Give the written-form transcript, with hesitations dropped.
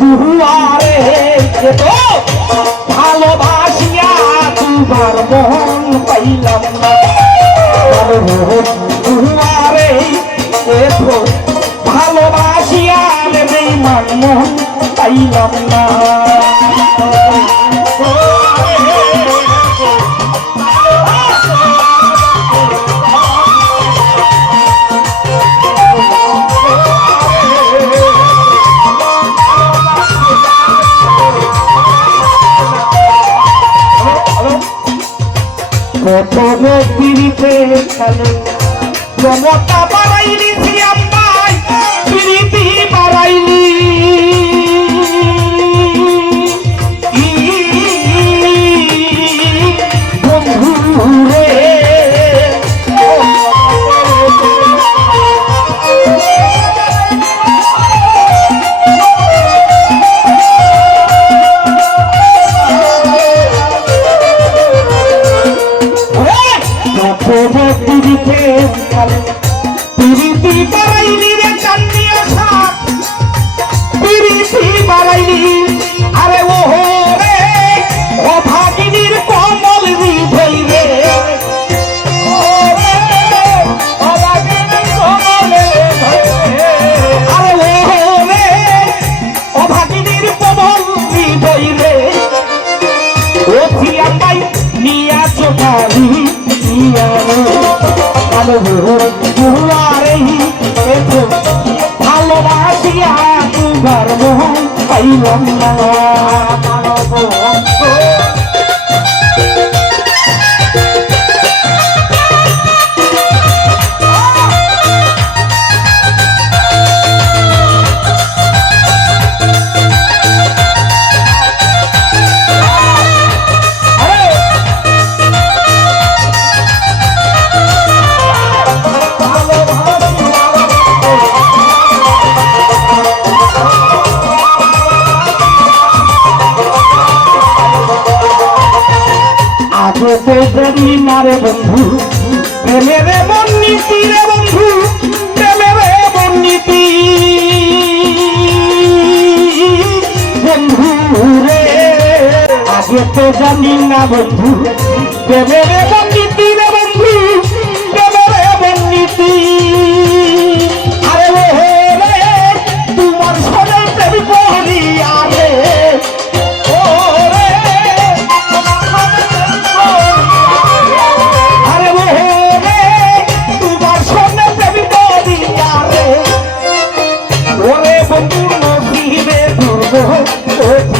দুয়ারে তো ভালোবাসিয়া তোমার মন পাইলাম না দুয়ারে তো ভালোবাসিয়া বেঈমান মন পাইলাম না প্রথমে পিড়িতে খেলে ক্ষমতা বাড়াইলি সিয়াম্মাই পিড়িতি বাড়াইলি বন্ধু রে পিড়িতি বাড়াইলি রে চান্দিয়া সাপ পিড়িতি বাড়াইলি আরে ও রে ও ভাগিনীর কমল হৃদয় রে আরে ও রে ও ভাগিনীর কমল হৃদয় রে ও সিয়াম্মাই নিয়া চোখালি নিয়া ভালোবাসিয়া তোমার মোহন পাইলাম না জানি না রে বন্ধু প্রেমের এমন নীতি রে বন্ধু প্রেমের এমন নীতি বন্ধু রে আগে তো জানি না বন্ধু প্রেমের এমন নীতি রে বন্ধু প্রেমের এমন নীতি আরে রে তোমার সনে প্রেম করি আরে Oh